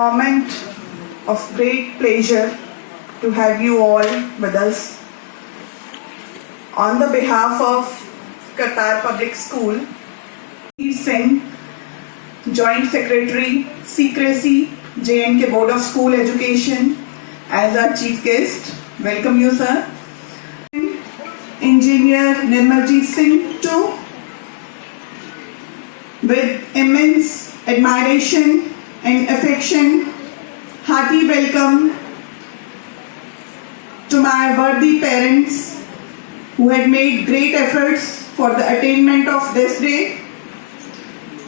moment of great pleasure to have you all with us. On the behalf of Qatar Public School, Veer Singh, Joint Secretary, Secrecy, J&K Board of School Education, as our chief guest. Welcome you, sir. Engineer Nirmaljeet Singh too, with immense admiration and affection, hearty welcome to my worthy parents who had made great efforts for the attainment of this day.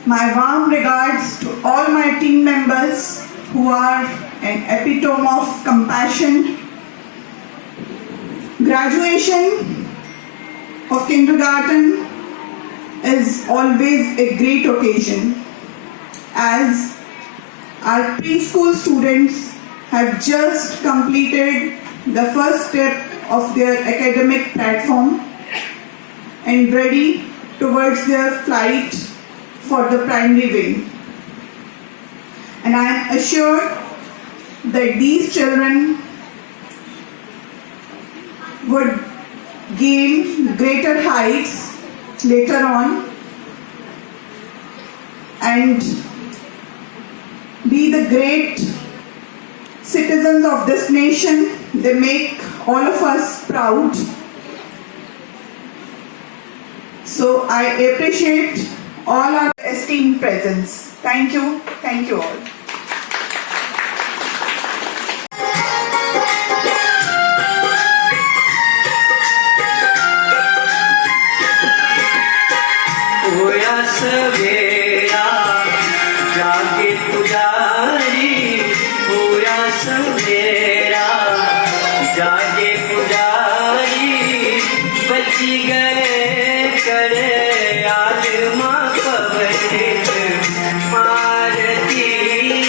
My warm regards to all my team members who are an epitome of compassion. Graduation of kindergarten is always a great occasion, as our preschool students have just completed the first step of their academic platform and ready towards their flight for the primary wing. And I am assured that these children would gain greater heights later on and be the great citizens of this nation. They make all of us proud. So I appreciate all our esteemed presence. Thank you all. होया सवेरा जागे पुजारी, होया सवेरा जागे पुजारी, बची गए करे आज माँ पवनित आरती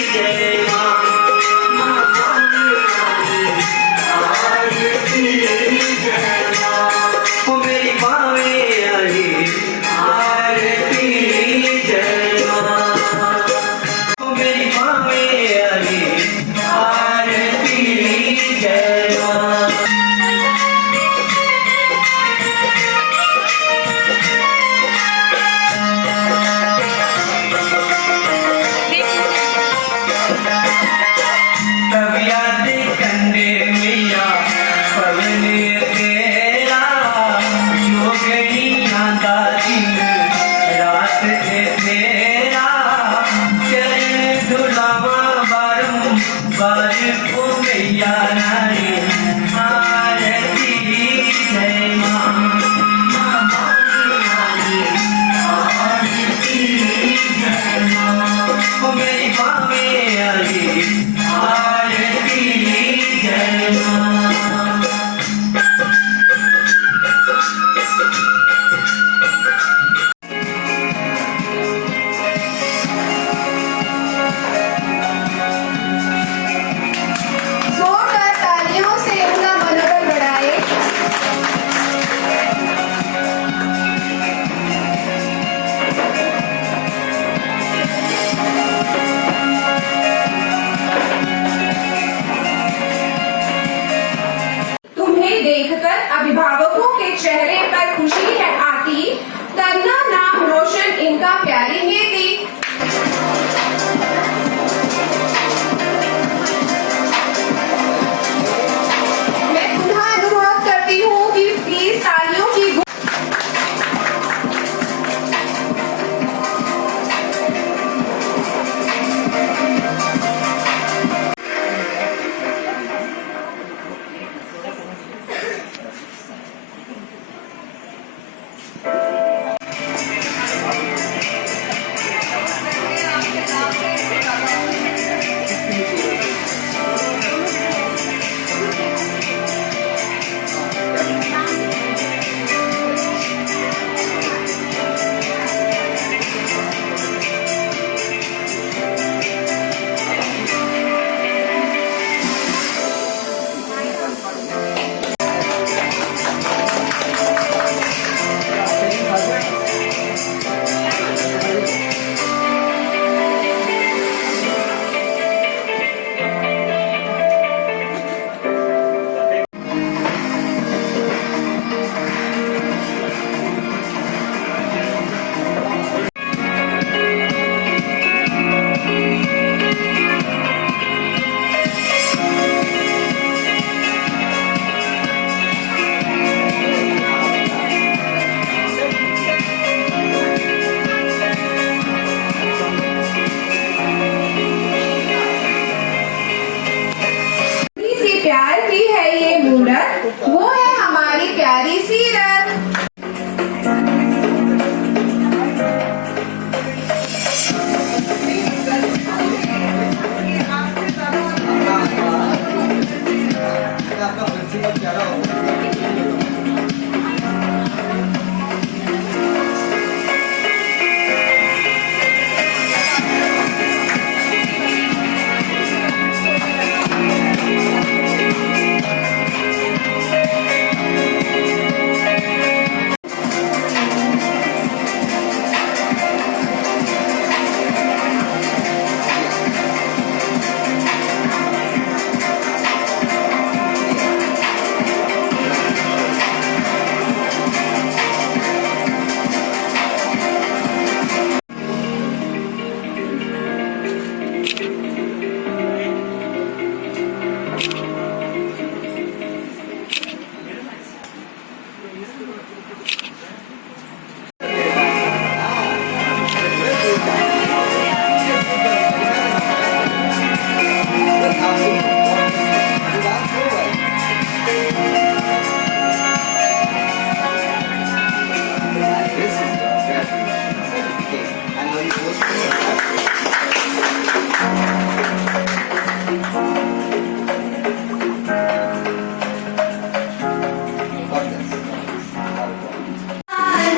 प्यारी सीरत।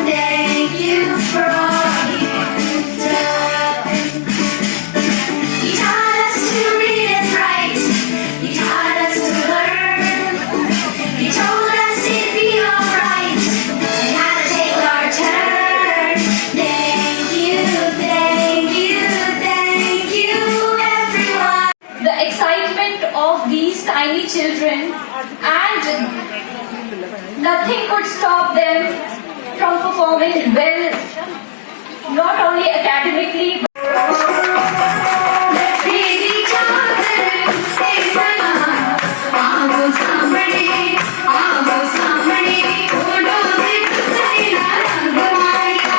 Thank you for all you've done. You taught us to read and write. You taught us to learn. You told us it'd be alright. And how to take our turn. Thank you, everyone. The excitement of these tiny children, and nothing could stop them from performing well, not only academically but Let's give each other a salam. Aamo samne, bolo dit saila rangmaya.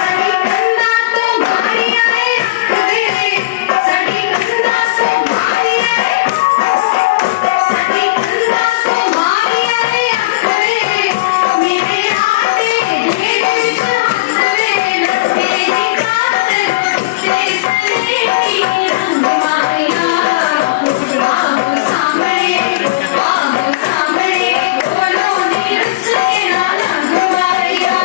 Sadi kanda tumhari aaye rakhe, sadi kanda tumhari aaye, sadi kanda tumhari aaye rakhe, mere aate dheer vich hathve latte di chaatar te saleti rangmaya. Aamo samne, bolo dit saila rangmaya.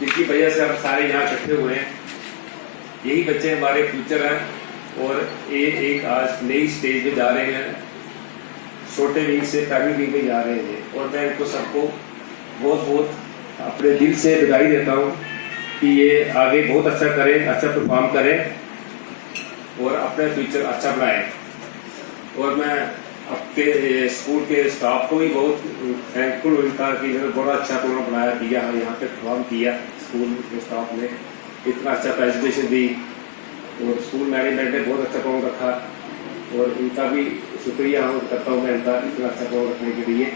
जिसकी वजह से हम सारे यहाँ इकट्ठे हुए हैं। यही बच्चे हमारे फ्यूचर हैं और ये एक आज नई स्टेज पे जा रहे हैं, छोटे विंग से पहली विंग में जा रहे हैं। और मैं इनको सबको बहुत बहुत अपने दिल से बधाई देता हूँ कि ये आगे बहुत अच्छा करें, अच्छा परफॉर्म करें और अपना फ्यूचर अच्छा बनाएं। और मैं आपके स्कूल के स्टाफ को भी बहुत थैंकफुल हूँ इनका कि इन्होंने बड़ा अच्छा प्रोग्राम बनाया किया है, यहाँ पे परफॉर्म किया। स्कूल के स्टाफ ने इतना अच्छा प्रेजेंटेशन दी और स्कूल मैनेजमेंट ने बहुत अच्छा प्रोग्राम रखा और इनका भी शुक्रिया करता हूँ मैं इनका इतना अच्छा प्रोग्राम रखने के लिए।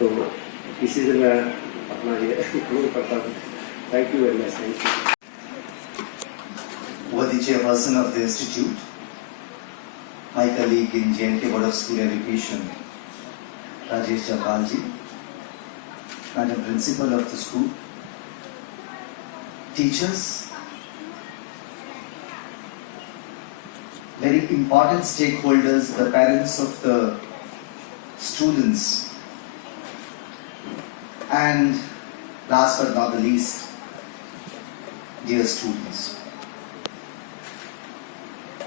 तो इसी से मैं अपना ये क्लोज करता हूँ। Thank you very much. Thank you. Over the chairperson of the institute, my colleague in JNK Board of School Education, Rajesh Jabalji, Madam Principal of the school, teachers, very important stakeholders, the parents of the students, and last but not the least, dear students.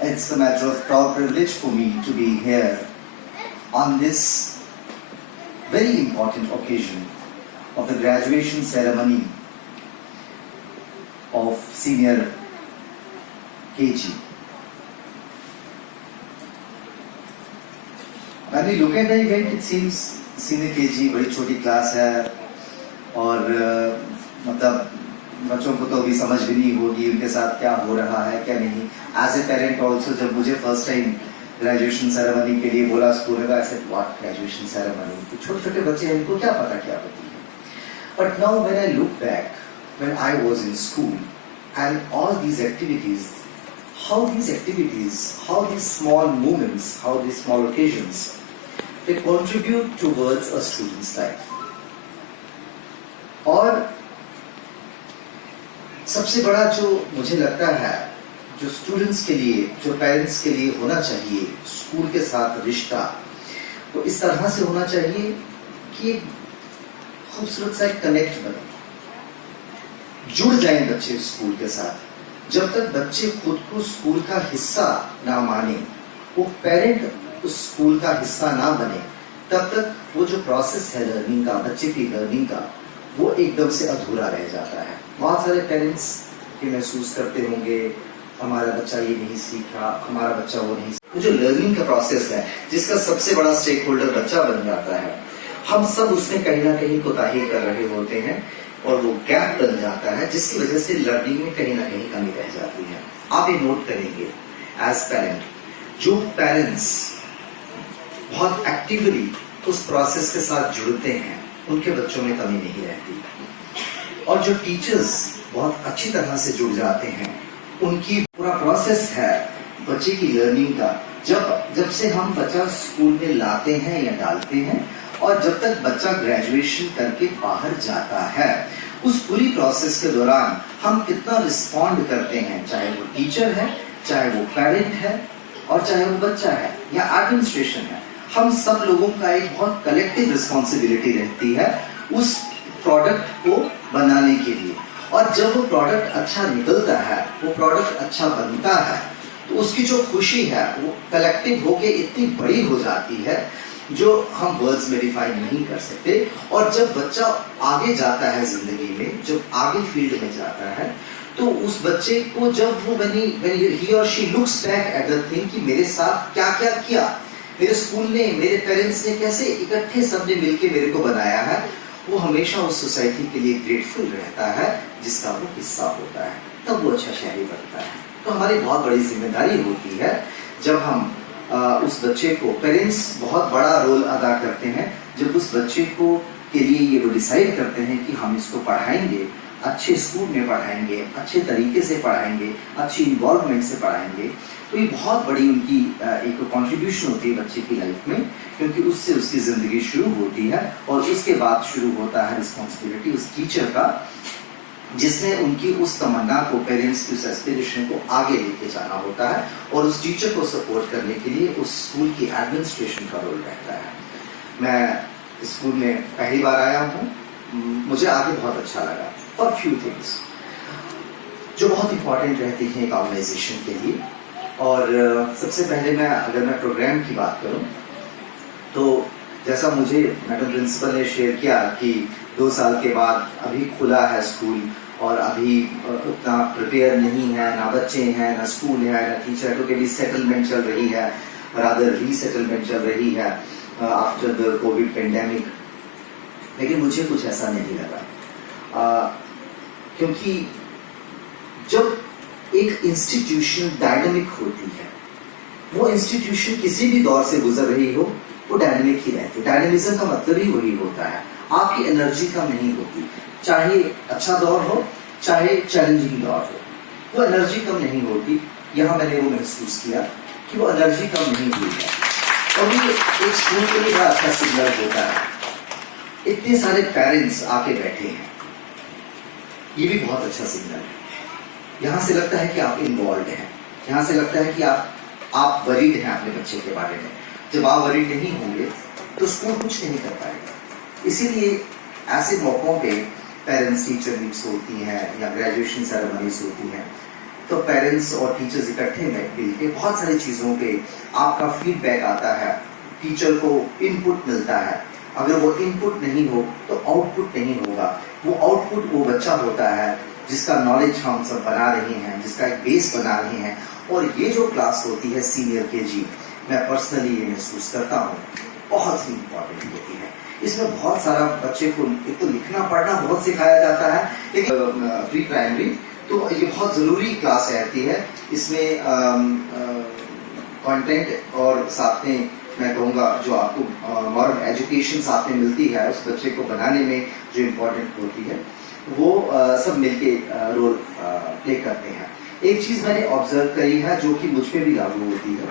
It's a matter of proud privilege for me to be here on this very important occasion of the graduation ceremony of senior KG. When we look at the event, it seems senior KG बड़ी छोटी class है और मतलब बच्चों को तो अभी समझ भी नहीं होगी उनके साथ क्या हो रहा है क्या नहीं. एज ए पेरेंट ऑल्सो जब मुझे फर्स्ट टाइम ग्रेजुएशन सेरेमनी के लिए बोला स्कूल में, ऐसे व्हाट ग्रेजुएशन सेरेमनी, तो छोटे छोटे बच्चे हैं इनको क्या पता क्या होती है. But now when I look back when I was in school and all these activities, how these small moments, how these small occasions, they contribute towards a student's life. और सबसे बड़ा जो मुझे लगता है जो स्टूडेंट्स के लिए, जो पेरेंट्स के लिए होना चाहिए स्कूल के साथ रिश्ता, तो इस तरह से होना चाहिए कि खूबसूरत सा एक कनेक्ट बने, जुड़ जाएं बच्चे स्कूल के साथ. जब तक बच्चे खुद को स्कूल का हिस्सा ना माने, वो पेरेंट उस स्कूल का हिस्सा ना बने, तब तक वो जो प्रोसेस है लर्निंग का, बच्चे की लर्निंग का, वो एकदम से अधूरा रह जाता है. बहुत सारे पेरेंट्स ये महसूस करते होंगे हमारा बच्चा ये नहीं सीखा, हमारा बच्चा वो नहीं सीखा. जो लर्निंग का प्रोसेस है जिसका सबसे बड़ा स्टेक होल्डर बच्चा बन जाता है, हम सब उसमें कहीं ना कहीं कोताही कर रहे होते हैं और वो गैप बन जाता है जिसकी वजह से लर्निंग में कहीं ना कहीं कमी रह जाती है. आप ये नोट करेंगे एज पेरेंट, जो पेरेंट्स बहुत एक्टिवली उस प्रोसेस के साथ जुड़ते हैं उनके बच्चों में कमी नहीं रहती. और जो टीचर्स बहुत अच्छी तरह से जुड़ जाते हैं, उनकी पूरा प्रोसेस है बच्चे की लर्निंग का. जब से हम बच्चा स्कूल में लाते हैं या डालते हैं और जब तक बच्चा ग्रेजुएशन करके बाहर जाता है, उस पूरी प्रोसेस के दौरान हम कितना रिस्पॉन्ड करते हैं, चाहे वो टीचर है, चाहे वो पेरेंट है और चाहे वो बच्चा है या एडमिनिस्ट्रेशन है, हम सब लोगों का एक बहुत कलेक्टिव रिस्पॉन्सिबिलिटी रहती है उस प्रोडक्ट को बनाने के लिए. और जब वो प्रोडक्ट अच्छा निकलता है, वो प्रोडक्ट अच्छा बनता है, तो उसकी जो खुशी है वो कलेक्टिव होके इतनी बड़ी हो जाती है जो हम वर्ड्स में डिफाइन नहीं कर सकते. और जब बच्चा आगे जाता है जिंदगी में, जब आगे फील्ड में जाता है, तो उस बच्चे को जब वो when he or she looks back at the thing कि मेरे साथ क्या क्या किया, मेरे स्कूल ने, मेरे पेरेंट्स ने कैसे इकट्ठे सबने मिलके मेरे को बनाया है, वो हमेशा उस सोसाइटी के लिए ग्रेटफुल रहता है जिसका वो हिस्सा होता है. तब वो अच्छा शहरी बनता है. तो हमारी बहुत बड़ी जिम्मेदारी होती है जब हम उस बच्चे को, पेरेंट्स बहुत बड़ा रोल अदा करते हैं जब उस बच्चे को के लिए ये वो डिसाइड करते हैं कि हम इसको पढ़ाएंगे, अच्छे स्कूल में पढ़ाएंगे, अच्छे तरीके से पढ़ाएंगे, अच्छी इन्वॉल्वमेंट से पढ़ाएंगे. तो ये बहुत बड़ी उनकी एक कंट्रीब्यूशन होती है बच्चे की लाइफ में, क्योंकि उससे उसकी जिंदगी शुरू होती है और उसके बाद शुरू होता है रिस्पॉन्सिबिलिटी उस टीचर का जिसने उनकी उस तमन्ना को, पेरेंट्स की उस एस्पिरेशन को आगे लेके जाना होता है. और उस टीचर को सपोर्ट करने के लिए उस स्कूल की एडमिनिस्ट्रेशन का रोल रहता है. मैं स्कूल में पहली बार आया हूँ, मुझे आगे बहुत अच्छा लगा फॉर फ्यू थिंग्स जो बहुत इंपॉर्टेंट रहती हैं एक ऑर्गेनाइजेशन के लिए. और सबसे पहले अगर मैं प्रोग्राम की बात करूं तो जैसा मुझे मैडम प्रिंसिपल ने शेयर किया कि 2 साल के बाद अभी खुला है स्कूल और अभी उतना प्रिपेयर नहीं है, ना बच्चे हैं, ना स्कूल है, ना टीचर, क्योंकि अभी सेटलमेंट चल रही है, रादर रीसेटलमेंट चल रही है आफ्टर द कोविड पेंडेमिक. लेकिन मुझे कुछ ऐसा नहीं लगा क्योंकि जब एक इंस्टीट्यूशन डायनामिक होती है, वो इंस्टीट्यूशन किसी भी दौर से गुजर रही हो, वो डायनामिक ही रहती है. डायनामिज्म का मतलब ही वही होता है, आपकी एनर्जी कम नहीं होती, चाहे अच्छा दौर हो चाहे चैलेंजिंग दौर हो, वो एनर्जी कम नहीं होती. यहाँ मैंने वो महसूस किया कि वो एनर्जी कम नहीं हुई है. और ये एक स्कूल के लिए बड़ा अच्छा सिग्नल होता है. इतने सारे पेरेंट्स आके बैठे हैं, ये भी बहुत अच्छा सिग्नल है. यहाँ से लगता है कि आप इन्वॉल्व हैं, यहाँ से लगता है कि आप वरीड हैं अपने बच्चे के बारे में. जब आप वरीड नहीं होंगे तो स्कूल कुछ नहीं कर पाएगा. इसीलिए ऐसे मौकों पे पेरेंट्स टीचर मीट्स होती हैं या ग्रेजुएशन सेरेमनीज होती हैं, तो पेरेंट्स और टीचर्स इकट्ठे मिल के बहुत सारी चीज़ों पे आपका फीडबैक आता है, टीचर को इनपुट मिलता है, अगर वो इनपुट नहीं हो तो आउटपुट नहीं होगा। वो आउटपुट वो बच्चा होता है जिसका नॉलेज हम सब बना रहे हैं, जिसका एक बेस बना रहे हैं। और ये जो क्लास होती है सीनियर केजी, मैं पर्सनली ये महसूस करता हूँ बहुत ही इम्पोर्टेंट होती है। इसमें बहुत सारा बच्चे को एक तो लिखना पढ़ना बहुत सिखाया जाता है, लेकिन प्री प्राइमरी तो ये बहुत जरूरी क्लास रहती है। इसमें कंटेंट और साथ में मैं कहूँगा जो आपको मॉरल एजुकेशन साथ में मिलती है, उस बच्चे को बनाने में जो इम्पोर्टेंट होती है वो सब मिलके रोल प्ले करते हैं। एक चीज मैंने ऑब्जर्व करी है जो कि मुझ पे भी लागू होती है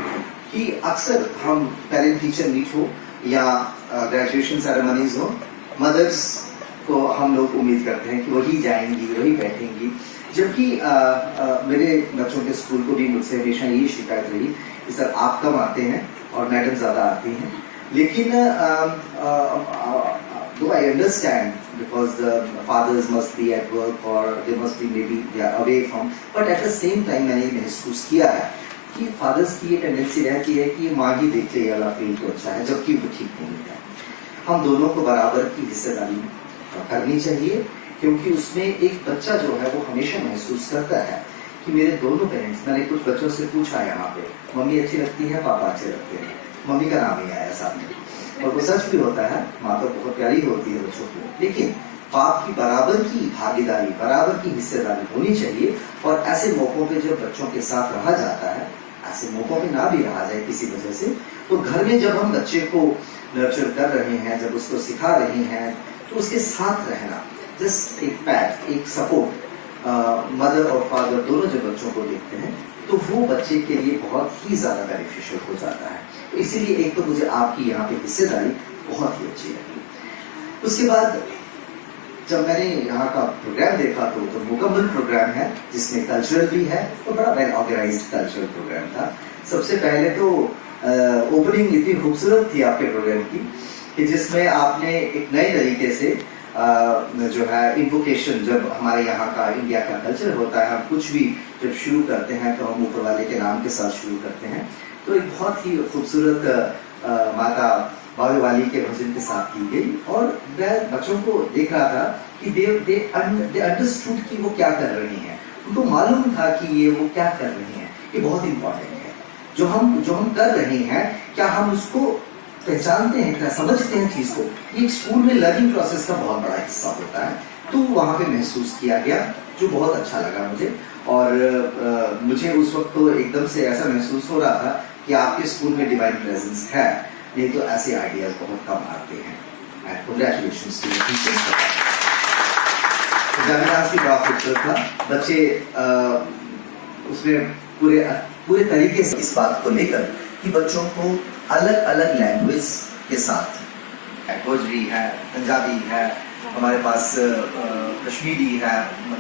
कि अक्सर हम पेरेंट टीचर मीट हो या ग्रेजुएशन सेरेमनीज हो, मदर्स को हम लोग उम्मीद करते हैं कि वही जाएंगी, वही बैठेंगी, जबकि मेरे बच्चों के स्कूल को भी मुझसे हमेशा ये शिकायत रही कि सर आप कम आते हैं और मैडम ज्यादा आती हैं। लेकिन do I understand because the fathers must be at work or they must be maybe they are away from, but at the same time मैंने महसूस किया है कि फादर्स की ये टेंडेंसी रहती है कि माँ ही देख ले ये वाला फील तो अच्छा है, जबकि वो ठीक नहीं है। हम दोनों को बराबर की हिस्सेदारी करनी चाहिए, क्योंकि उसमें एक बच्चा जो है वो हमेशा महसूस करता है कि मेरे दोनों पेरेंट्स, मैंने कुछ बच्चों से पूछा यहाँ पे, मम्मी अच्छी लगती है, पापा अच्छे लगते हैं, मम्मी का नाम ही आया सामने, और वो सच भी होता है, माँ तो बहुत प्यारी होती है बच्चों को, लेकिन बाप की बराबर की भागीदारी, बराबर की हिस्सेदारी होनी चाहिए। और ऐसे मौकों पे जब बच्चों के साथ रहा जाता है, ऐसे मौकों पे ना भी रहा जाए किसी वजह से, तो घर में जब हम बच्चे को नर्चर कर रहे हैं, जब उसको सिखा रहे हैं, तो उसके साथ रहना, जस्ट एक पैट, एक सपोर्ट, मदर और फादर दोनों जब बच्चों को देखते हैं तो वो बच्चे के लिए बहुत ही ज्यादा बेनिफिशियल हो जाता है। तो इसीलिए एक तो मुझे आपकी यहाँ पे हिस्सेदारी बहुत ही अच्छी लगी। उसके बाद जब मैंने यहाँ का प्रोग्राम देखा तो मुकम्मल प्रोग्राम है, जिसमें कल्चरल भी है, तो बड़ा वेल ऑर्गेनाइज्ड कल्चरल प्रोग्राम था। सबसे पहले तो ओपनिंग इतनी खूबसूरत थी आपके प्रोग्राम की कि जिसमें आपने एक नए तरीके से जो है इन्वोकेशन, जब हमारे यहाँ का इंडिया का कल्चर होता है, हम कुछ भी जब शुरू करते हैं तो हम ऊपर वाले के नाम के साथ शुरू करते हैं, तो एक बहुत ही खूबसूरत माता बावे वाली के भजन के साथ की गई। और मैं बच्चों को देख रहा था कि दे अंडरस्टूड कि वो क्या कर रही हैं, उनको मालूम था कि ये वो क्या कर रही हैं। ये बहुत इंपॉर्टेंट है, जो हम कर रहे हैं, क्या हम उसको पहचानते हैं, क्या समझते हैं चीज को। ये स्कूल में लर्निंग प्रोसेस का बहुत बड़ा हिस्सा होता है, तो वहां पे महसूस किया गया, जो बहुत अच्छा लगा मुझे। और मुझे उस वक्त तो एकदम से ऐसा महसूस हो रहा था कि आपके स्कूल में डिवाइन प्रेजेंस है, नहीं तो ऐसे आइडियाज बहुत कम आते हैं। And congratulations to the teachers. Examination भी बड़ा खूबसूरत था, बच्चे उसमें पूरे तरीके से इस बात को लेकर कि बच्चों को अलग अलग लैंग्वेज के साथ, गोजरी है, पंजाबी है, हमारे पास कश्मीरी है,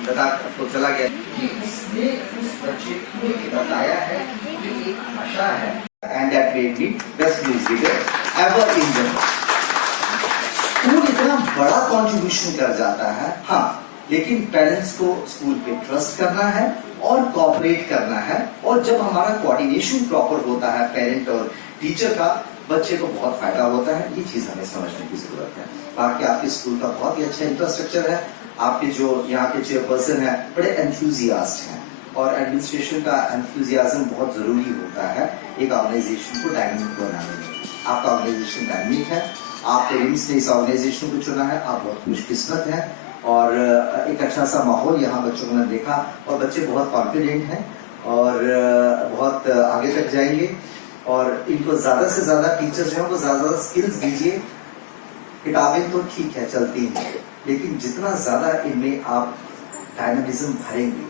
बता तो चला गया कि इसमें उस बच्चे को ये बताया है कि ये एक भाषा है। And that made me best news reader ever in the school. इतना बड़ा कंट्रीब्यूशन कर जाता है, हाँ, लेकिन पेरेंट्स को स्कूल पे ट्रस्ट करना है और कोऑपरेट करना है। और जब हमारा कोऑर्डिनेशन प्रॉपर होता है पेरेंट और टीचर का, बच्चे को बहुत फायदा होता है। ये चीज हमें समझने की जरूरत है। बाकी आपके स्कूल का बहुत ही अच्छा इंफ्रास्ट्रक्चर है, आपके जो यहाँ के चेयरपर्सन है बड़े एंथुजियास्ट हैं, और एडमिनिस्ट्रेशन का एंथुजियाज्म बहुत जरूरी होता है एक ऑर्गेनाइजेशन को डायनामिक बनाने में। आपका ऑर्गेनाइजेशन डायनामिक है, आप पेरेंट्स ने इस ऑर्गेनाइजेशन को चुना है, आप बहुत खुशकिस्मत हैं। और एक अच्छा सा माहौल यहाँ बच्चों को मैंने देखा, और बच्चे बहुत कॉन्फिडेंट हैं और बहुत आगे तक जाएंगे। और इनको ज्यादा से ज्यादा टीचर्स जो है वो ज्यादा स्किल्स दीजिए। किताबें तो ठीक है चलती हैं, लेकिन जितना ज्यादा इनमें आप डायनामिज्म भरेंगे,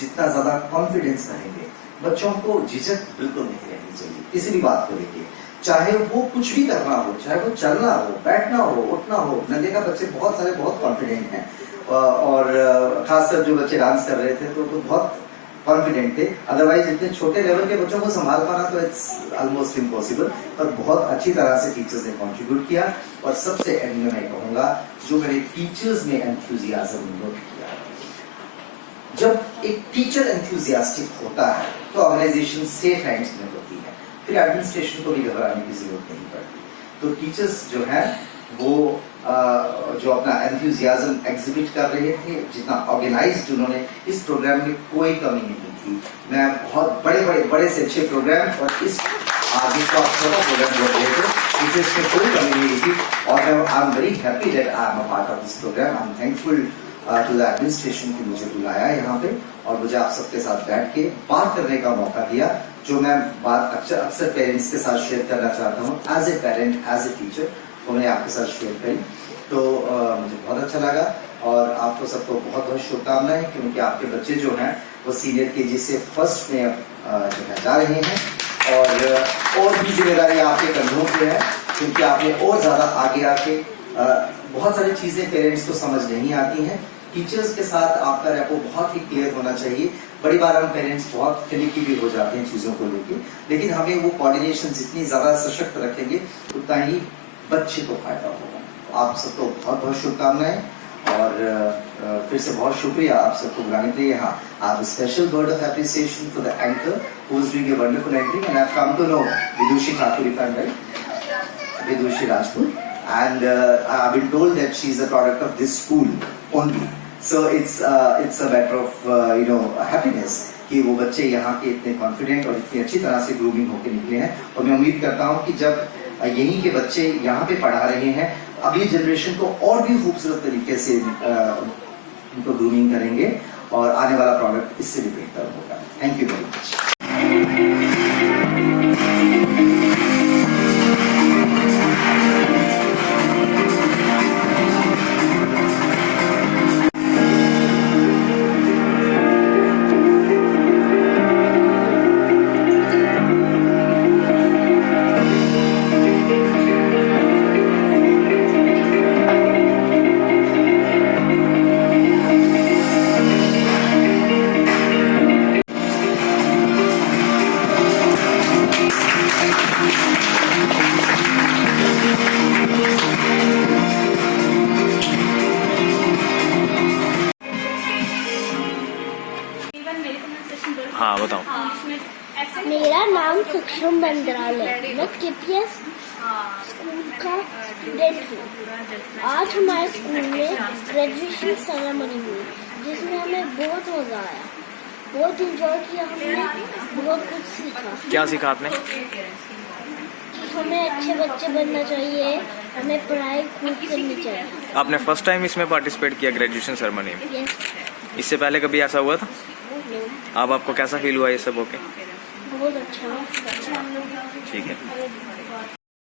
जितना ज्यादा कॉन्फिडेंस भरेंगे, बच्चों को झिझक बिल्कुल नहीं रहनी चाहिए किसी भी बात को लेके। चाहे वो कुछ भी करना हो, चाहे वो चलना हो, बैठना हो, उठना हो। मैंने देखा बच्चे बहुत सारे बहुत कॉन्फिडेंट हैं, और खासकर जो बच्चे डांस कर रहे थे तो बहुत कॉन्फिडेंट थे। अदरवाइज इतने छोटे लेवल के बच्चों को संभाल पाना तो इट्स ऑलमोस्ट इम्पॉसिबल। पर बहुत अच्छी तरह से टीचर्स ने कंट्रीब्यूट किया। और सबसे एंड में मैं कहूंगा, जो मेरे टीचर्स में एंथुजियाज्म नोट किया, जब एक टीचर एंथुजियास्टिक होता है तो ऑर्गेनाइजेशन सेफ हैंड्स में होती है, फिर एडमिनिस्ट्रेशन को भी घबराने की जरूरत नहीं पड़ती। तो टीचर्स जो है वो जो अपना एंथुजियाज्म एग्जिबिट कर रहे थे, जितना ऑर्गेनाइज्ड उन्होंने, इस प्रोग्राम में कोई कमी नहीं थी। मैं बहुत बड़े से अच्छे प्रोग्राम और इस आगे का छोटा प्रोग्राम बोल रहे थे, टीचर्स में कोई कमी नहीं थी। और मैं I am very happy that I am a part of this program. I am thankful to the administration की मुझे बुलाया यहाँ पे और मुझे आप सबके साथ बैठ के बात करने का मौका दिया, जो मैं बात अक्सर पेरेंट्स के साथ शेयर करना चाहता हूँ। As a parent, as a teacher, वो मैंने आपके साथ शेयर करी, तो मुझे बहुत अच्छा लगा। और आपको सबको बहुत बहुत शुभकामनाएं, क्योंकि आपके बच्चे जो हैं वो सीनियर केजी से फर्स्ट में अब जो है जा रहे हैं। और भी जिम्मेदारी आपके कंधों पे है, क्योंकि आपने और ज्यादा आगे आके बहुत सारी चीजें पेरेंट्स को समझ नहीं आती हैं। टीचर्स के साथ आपका रैपो बहुत ही क्लियर होना चाहिए। बड़ी बार हम पेरेंट्स बहुत फिनिकी भी हो जाते हैं चीजों को लेके, लेकिन हमें वो कोऑर्डिनेशन जितनी ज्यादा सशक्त रखेंगे उतना ही बच्चे को फायदा होगा। आप सबको बहुत बहुत शुभकामनाएं और फिर से बहुत शुक्रिया आप सबको बुलाने के लिए। यहाँ आप special word of appreciation for the anchor who is doing a wonderful anchoring and I have come to know Vidushi Thakur, if I am right, Vidushi Rajput, and I've been told that she's a product of this school only, so it's a matter of happiness कि वो बच्चे यहाँ के इतने confident और इतनी अच्छी तरह से ग्रूमिंग होकर निकले हैं। और मैं उम्मीद करता हूँ कि जब यहीं के बच्चे यहाँ पे पढ़ा रहे हैं, अगली जनरेशन को और भी खूबसूरत तरीके से उनको ग्रूमिंग करेंगे और आने वाला प्रोडक्ट इससे भी बेहतर होगा। Thank you very much. हाँ बताओ। मेरा नाम सुक्षम बंदराल है। मैं केपीएस स्कूल का स्टूडेंट हूँ। आज हमारे स्कूल में ग्रेजुएशन सेरेमनी हुई, जिसमें हमें बहुत मजा आया, बहुत इंजॉय किया, हमने बहुत कुछ सीखा। क्या सीखा आपने? हमें अच्छे बच्चे बनना चाहिए, हमें पढ़ाई खूब करनी चाहिए। आपने फर्स्ट टाइम इसमें पार्टिसिपेट किया ग्रेजुएशन सेरेमनी में? यस। इससे पहले कभी ऐसा हुआ था? अब आपको कैसा फील हुआ ये सब होके? बहुत अच्छा। ठीक है।